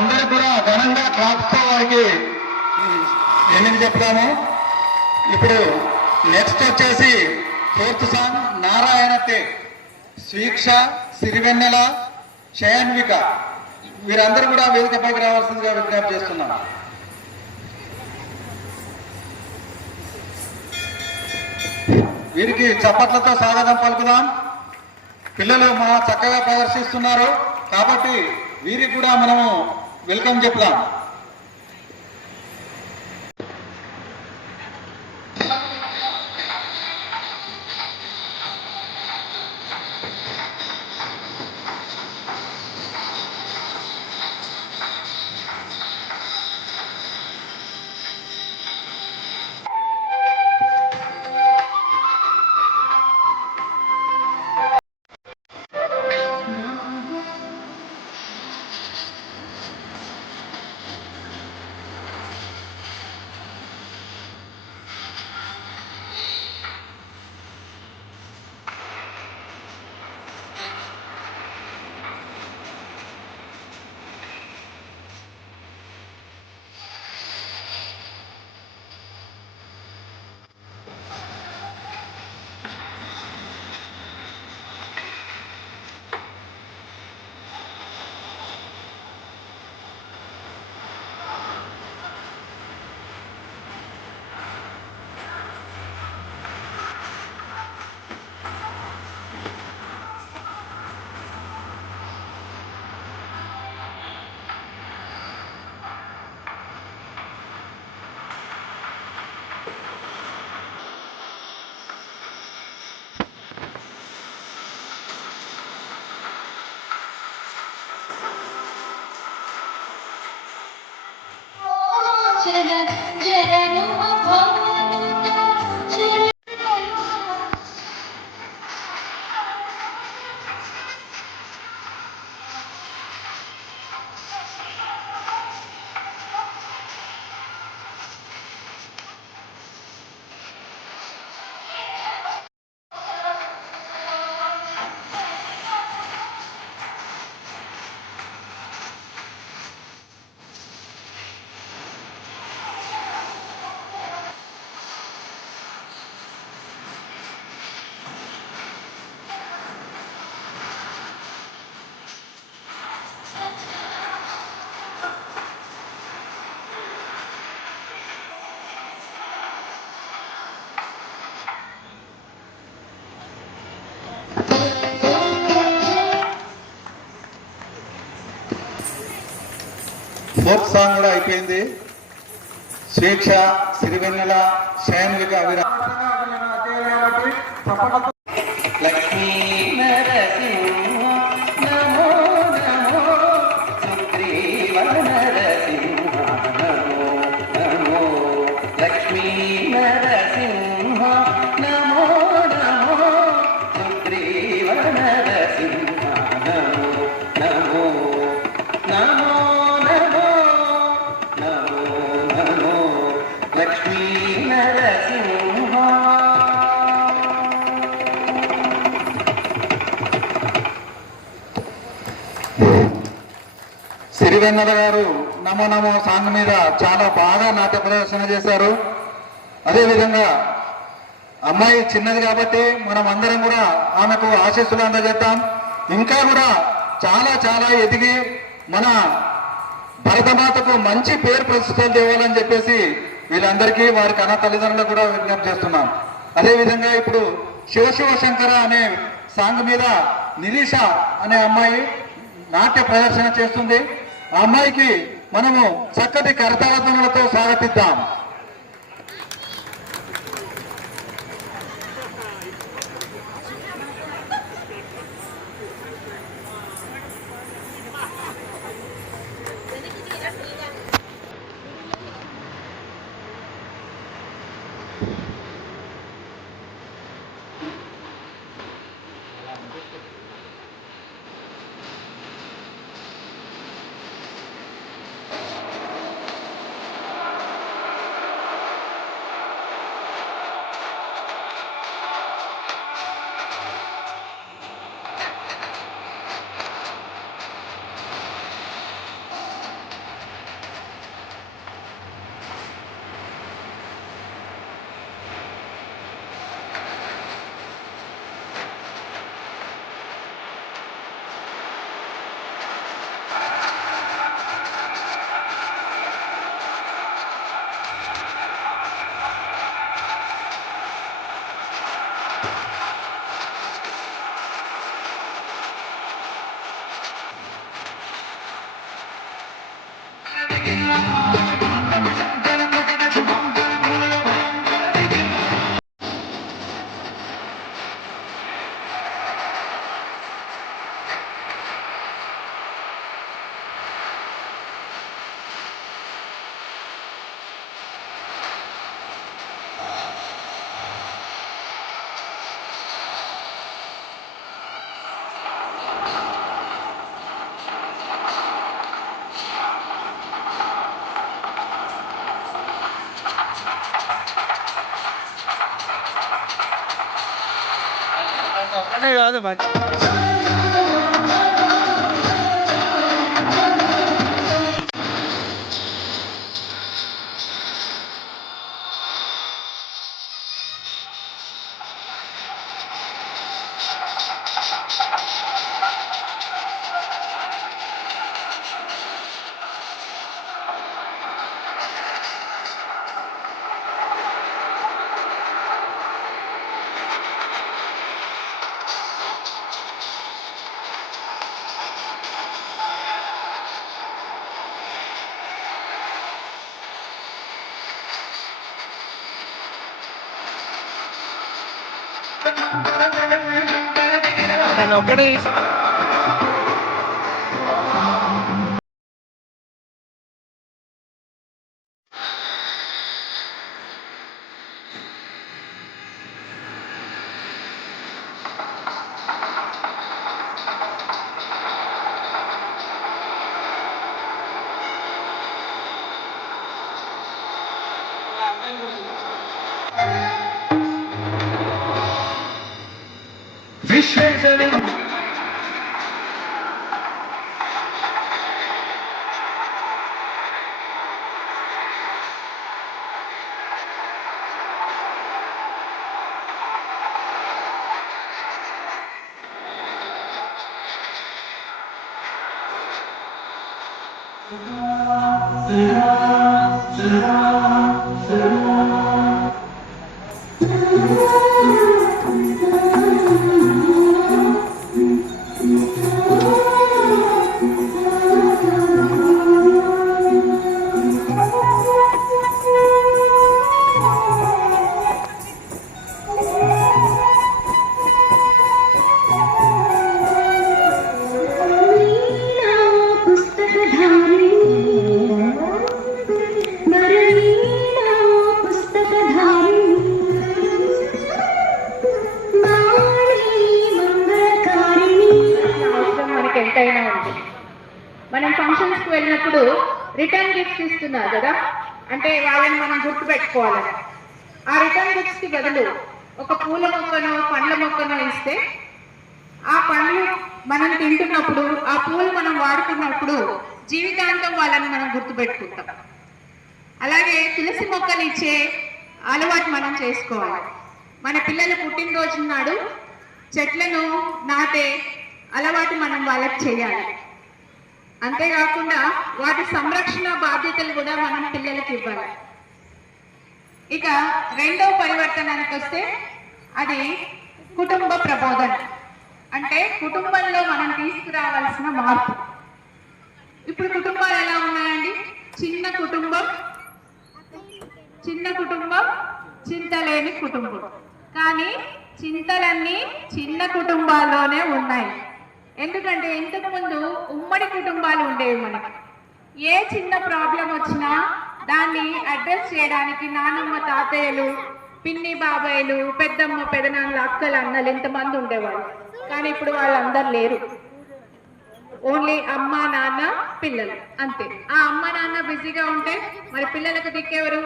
అందరూ కూడా ఘనంగా క్లాప్స్తో వారికి ఎన్నిక చెప్తాము. ఇప్పుడు నెక్స్ట్ వచ్చేసి ఫోర్త్ సాంగ్ నారాయణతే, స్వీక్ష, సిరివెన్నెల, శయన్విక వీరందరూ కూడా వేదికపైకి రావాల్సిందిగా విజ్ఞప్తి చేస్తున్నాం. వీరికి చప్పట్లతో స్వాగతం పలుకుదాం. పిల్లలు మా చక్కగా ప్రదర్శిస్తున్నారు కాబట్టి వీరికి కూడా మనము వెల్కమ్ చెప్దాం. ఫోర్త్ సాంగ్ కూడా అయిపోయింది. స్వేచ్ఛ, సిరివెన్నెల, శయన్విక లక్ష్మీ నరసింహ నమో నమో, సుగ్రీవ నరసింహ నమో నమో, లక్ష్మీ నరసింహ నమో నమో, సుగ్రీవ నరసింహ నమో నమో, నమో నమో నమో నమో, లక్ష్మీ నరసింహ. సిరివెన్నెల గారు నమో నమో సాంగ్ మీద చాలా బాగా నాట్య ప్రదర్శన చేశారు. అదేవిధంగా అమ్మాయి చిన్నది కాబట్టి మనం అందరం కూడా ఆమెకు ఆశీస్సులు అందజేద్దాం. ఇంకా కూడా చాలా చాలా ఎదిగి మన భరతమాతకు మంచి పేరు ప్రతిష్టలు తేవాలని చెప్పేసి వీళ్ళందరికీ వారి కన్న తల్లిదండ్రులకు కూడా విజ్ఞప్తి చేస్తున్నాం. అదేవిధంగా ఇప్పుడు శివ శంకర అనే సాంగ్ మీద నిరీష అనే అమ్మాయి నాట్య ప్రదర్శన చేస్తుంది. ఆ అమ్మాయికి మనము చక్కటి కరతాళధ్వనులతో స్వాగతిద్దాం. కాదు మంచి నేను ఒకటి విశ్వేశ్వర రిటర్న్ గిఫ్ట్స్ ఇస్తున్నారు కదా, అంటే వాళ్ళని మనం గుర్తుపెట్టుకోవాలని. ఆ రిటర్న్ గిఫ్ట్స్ కి బదులు ఒక పూల మొక్కనో పండ్ల మొక్కనో ఇస్తే ఆ పండ్లు మనం తింటున్నప్పుడు, ఆ పూలు మనం వాడుతున్నప్పుడు జీవితాంతం వాళ్ళని మనం గుర్తుపెట్టుకుంటాం. అలాగే తులసి మొక్కలు ఇచ్చే అలవాటు మనం చేసుకోవాలి. మన పిల్లల పుట్టినరోజు నాడు చెట్లను నాటే అలవాటు మనం వాళ్ళకి చేయాలి. అంతేకాకుండా వాటి సంరక్షణ బాధ్యతలు కూడా మనం పిల్లలకి ఇవ్వాలి. ఇక రెండవ పరివర్తనానికి వస్తే అది కుటుంబ ప్రబోధన, అంటే కుటుంబంలో మనం తీసుకురావాల్సిన మార్పు. ఇప్పుడు కుటుంబాలు ఎలా ఉన్నాయండి? చిన్న కుటుంబం చింతలేని కుటుంబం. కానీ చింతలన్నీ చిన్న కుటుంబాల్లోనే ఉన్నాయి. ఎందుకంటే ఇంతకు ముందు ఉమ్మడి కుటుంబాలు ఉండేవి. మనకి ఏ చిన్న ప్రాబ్లం వచ్చినా దాన్ని అడ్రస్ చేయడానికి నాన్నమ్మ తాతయ్యలు, పిన్ని బాబాయ్లు, పెద్దమ్మ పెదనాన్నల అక్కలు అన్నలు ఇంతమంది ఉండేవాళ్ళు. కానీ ఇప్పుడు వాళ్ళందరూ లేరు. ఓన్లీ అమ్మ నాన్న పిల్లలు అంతే. ఆ అమ్మ నాన్న బిజీగా ఉంటే మరి పిల్లలకు దిక్కెవరు?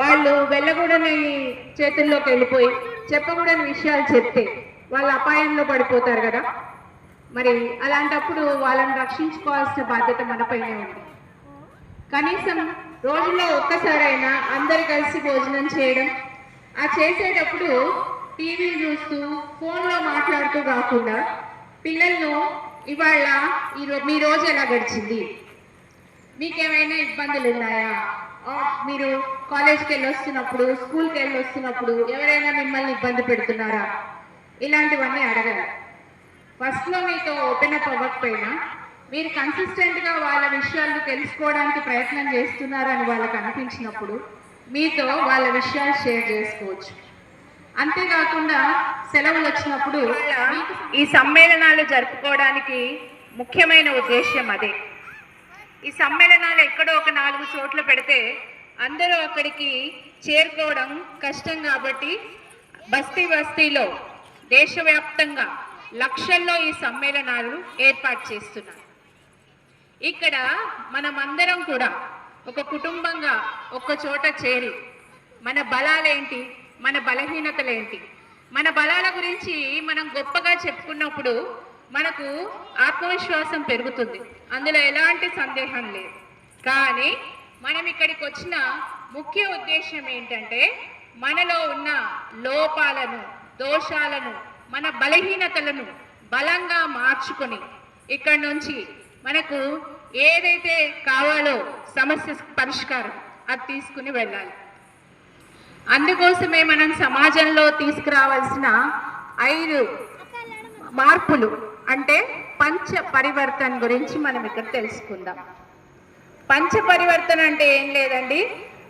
వాళ్ళు వెళ్ళకూడని చేతుల్లోకి వెళ్ళిపోయి చెప్పకూడని విషయాలు చెప్తే వాళ్ళు అపాయంలో పడిపోతారు కదా. మరి అలాంటప్పుడు వాళ్ళని రక్షించుకోవాల్సిన బాధ్యత మనపైనే ఉంది. కనీసం రోజులో ఒక్కసారైనా అందరు కలిసి భోజనం చేయడం, ఆ చేసేటప్పుడు టీవీ చూస్తూ ఫోన్లో మాట్లాడుతూ కాకుండా పిల్లలను ఇవాళ మీ రోజు ఎలా గడిచింది, మీకేమైనా ఇబ్బందులు ఉన్నాయా, మీరు కాలేజ్కి వెళ్ళి వస్తున్నప్పుడు, స్కూల్కి వెళ్ళి వస్తున్నప్పుడు ఎవరైనా మిమ్మల్ని ఇబ్బంది పెడుతున్నారా, ఇలాంటివన్నీ అడగాలి. ఫస్ట్లో మీతో ఓపెన్ అప్ అవ్వకపోయినా మీరు కన్సిస్టెంట్గా వాళ్ళ విషయాలు తెలుసుకోవడానికి ప్రయత్నం చేస్తున్నారని వాళ్ళకి అనిపించినప్పుడు మీతో వాళ్ళ విషయాలు షేర్ చేసుకోవచ్చు. అంతేకాకుండా సెలవులు వచ్చినప్పుడు ఈ సమ్మేళనాలు జరుపుకోవడానికి ముఖ్యమైన ఉద్దేశ్యం అదే. ఈ సమ్మేళనాలు ఎక్కడో ఒక 4 చోట్ల పెడితే అందరూ అక్కడికి చేరుకోవడం కష్టం. కాబట్టి బస్తీలో దేశవ్యాప్తంగా లక్షల్లో ఈ సమ్మేళనాలు ఏర్పాటు చేస్తున్నారు. ఇక్కడ మనమందరం కూడా ఒక కుటుంబంగా ఒక చోట చేరి మన బలాలేంటి, మన బలహీనతలేంటి, మన బలాల గురించి మనం గొప్పగా చెప్పుకున్నప్పుడు మనకు ఆత్మవిశ్వాసం పెరుగుతుంది. అందులో ఎలాంటి సందేహం లేదు. కానీ మనం ఇక్కడికి వచ్చిన ముఖ్య ఉద్దేశం ఏంటంటే మనలో ఉన్న లోపాలను, దోషాలను, మన బలహీనతలను బలంగా మార్చుకొని ఇక్కడి నుంచి మనకు ఏదైతే కావాలో సమస్య పరిష్కారం అది తీసుకుని వెళ్ళాలి. అందుకోసమే మనం సమాజంలో తీసుకురావాల్సిన 5 మార్పులు అంటే పంచ పరివర్తన గురించి మనం ఇక్కడ తెలుసుకుందాం. పంచ పరివర్తన అంటే ఏం లేదండి,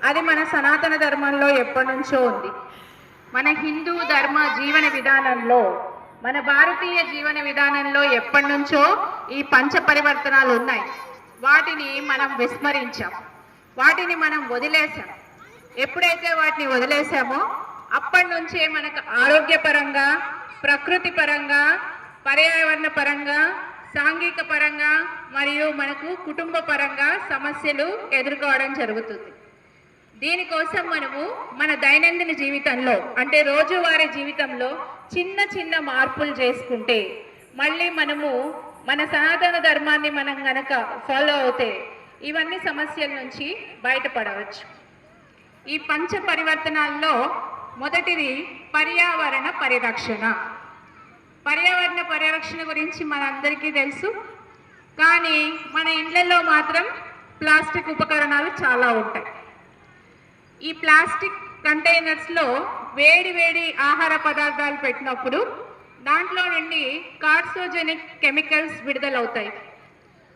అది మన సనాతన ధర్మంలో ఎప్పటి నుంచో ఉంది. మన హిందూ ధర్మ జీవన విధానంలో, మన భారతీయ జీవన విధానంలో ఎప్పటి నుంచో ఈ పంచ పరివర్తనాలు ఉన్నాయి. వాటిని మనం విస్మరించాం, వాటిని మనం వదిలేసాం. ఎప్పుడైతే వాటిని వదిలేసామో అప్పటి నుంచే మనకు ఆరోగ్యపరంగా, ప్రకృతి పరంగా, పర్యావరణ పరంగా, సాంఘిక పరంగా మరియు మనకు కుటుంబ పరంగా సమస్యలు ఎదుర్కోవడం జరుగుతుంది. దీనికోసం మనము మన దైనందిన జీవితంలో అంటే రోజువారీ జీవితంలో చిన్న చిన్న మార్పులు చేసుకుంటే మళ్ళీ మనము మన సనాతన ధర్మాన్ని మనం గనక ఫాలో అవుతే ఇవన్నీ సమస్యల నుంచి బయటపడవచ్చు. ఈ పంచ పరివర్తనాల్లో మొదటిది పర్యావరణ పరిరక్షణ. పర్యావరణ పరిరక్షణ గురించి మనందరికీ తెలుసు. కానీ మన ఇళ్లలో మాత్రం ప్లాస్టిక్ ఉపకరణాలు చాలా ఉంటాయి. ఈ ప్లాస్టిక్ కంటైనర్స్లో వేడి వేడి ఆహార పదార్థాలు పెట్టినప్పుడు దాంట్లో నుండి కార్సినోజెనిక్ కెమికల్స్ విడుదలవుతాయి.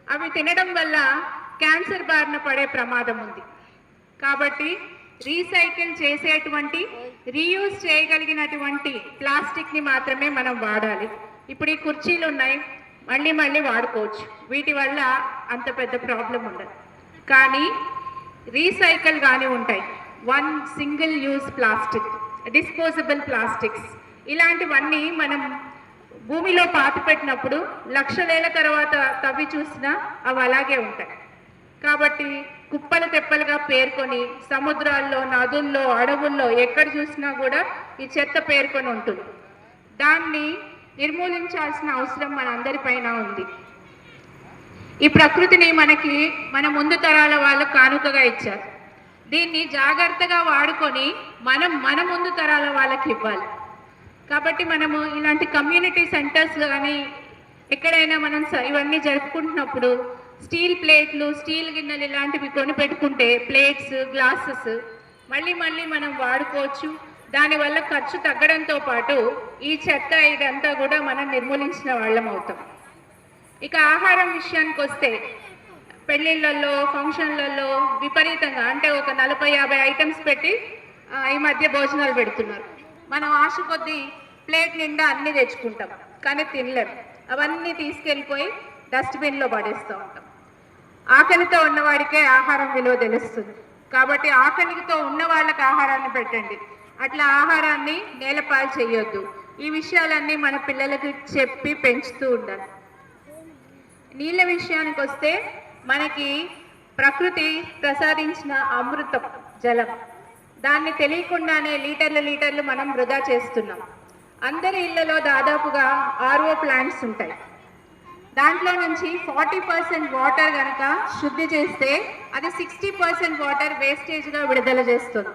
అవి తినడం వల్ల క్యాన్సర్ బారిన పడే ప్రమాదం ఉంది. కాబట్టి రీసైకిల్ చేసేటువంటి, రీయూజ్ చేయగలిగినటువంటి ప్లాస్టిక్ని మాత్రమే మనం వాడాలి. ఇప్పుడు ఈ కుర్చీలు ఉన్నాయి, మళ్ళీ మళ్ళీ వాడుకోవచ్చు, వీటి వల్ల అంత పెద్ద ప్రాబ్లం ఉండదు. కానీ రీసైకిల్ కానీ ఉంటాయి, single use plastic, disposable plastics, ఇలాంటివన్నీ మనం భూమిలో పాతి పెట్టినప్పుడు లక్షలేళ్ల తర్వాత తవ్వి చూసినా అవి అలాగే ఉంటాయి. కాబట్టి కుప్పలు తెప్పలుగా పేర్కొని సముద్రాల్లో, నదుల్లో, అడవుల్లో ఎక్కడ చూసినా కూడా ఈ చెత్త పేర్కొని ఉంటుంది. దాన్ని నిర్మూలించాల్సిన అవసరం మనందరిపైన ఉంది. ఈ ప్రకృతిని మన ముందు తరాల వాళ్ళు కానుకగా ఇచ్చారు. దీన్ని జాగ్రత్తగా వాడుకొని మన ముందు తరాల వాళ్ళకి ఇవ్వాలి. కాబట్టి మనము ఇలాంటి కమ్యూనిటీ సెంటర్స్ కానీ ఎక్కడైనా మనం ఇవన్నీ జరుపుకుంటున్నప్పుడు స్టీల్ ప్లేట్లు, స్టీల్ గిన్నెలు ఇలాంటివి కొని పెట్టుకుంటే ప్లేట్స్, గ్లాసెస్ మళ్ళీ మనం వాడుకోవచ్చు. దానివల్ల ఖర్చు తగ్గడంతో పాటు ఈ చెత్త ఇదంతా కూడా మనం నిర్మూలించిన వాళ్ళం అవుతాం. ఇక ఆహారం విషయానికి వస్తే పెళ్ళిళ్ళల్లో, ఫంక్షన్లలో విపరీతంగా అంటే ఒక 40-50 ఐటమ్స్ పెట్టి ఈ మధ్య భోజనాలు పెడుతున్నారు. మనం ఆశ కొద్దీ ప్లేట్ నిండా అన్నీ తెచ్చుకుంటాం, కానీ తినలేం. అవన్నీ తీసుకెళ్ళిపోయి డస్ట్బిన్లో పడేస్తూ ఉంటాం. ఆకలితో ఉన్నవాడికే ఆహారం విలువ తెలుస్తుంది. కాబట్టి ఆకలితో ఉన్న వాళ్ళకి ఆహారాన్ని పెట్టండి, అట్లా ఆహారాన్ని నేలపాలు చేయొద్దు. ఈ విషయాలన్నీ మన పిల్లలకి చెప్పి పెంచుతూ ఉండాలి. నీళ్ళ విషయానికి వస్తే మనకి ప్రకృతి ప్రసాదించిన అమృతం జలం, దాన్ని తెలియకుండానే లీటర్లు మనం వృధా చేస్తున్నాం. అందరి ఇళ్లలో దాదాపుగా RO ప్లాంట్స్ ఉంటాయి. దాంట్లో నుంచి 40% వాటర్ కనుక శుద్ధి చేస్తే అది 60% వాటర్ వేస్టేజ్గా విడుదల చేస్తుంది.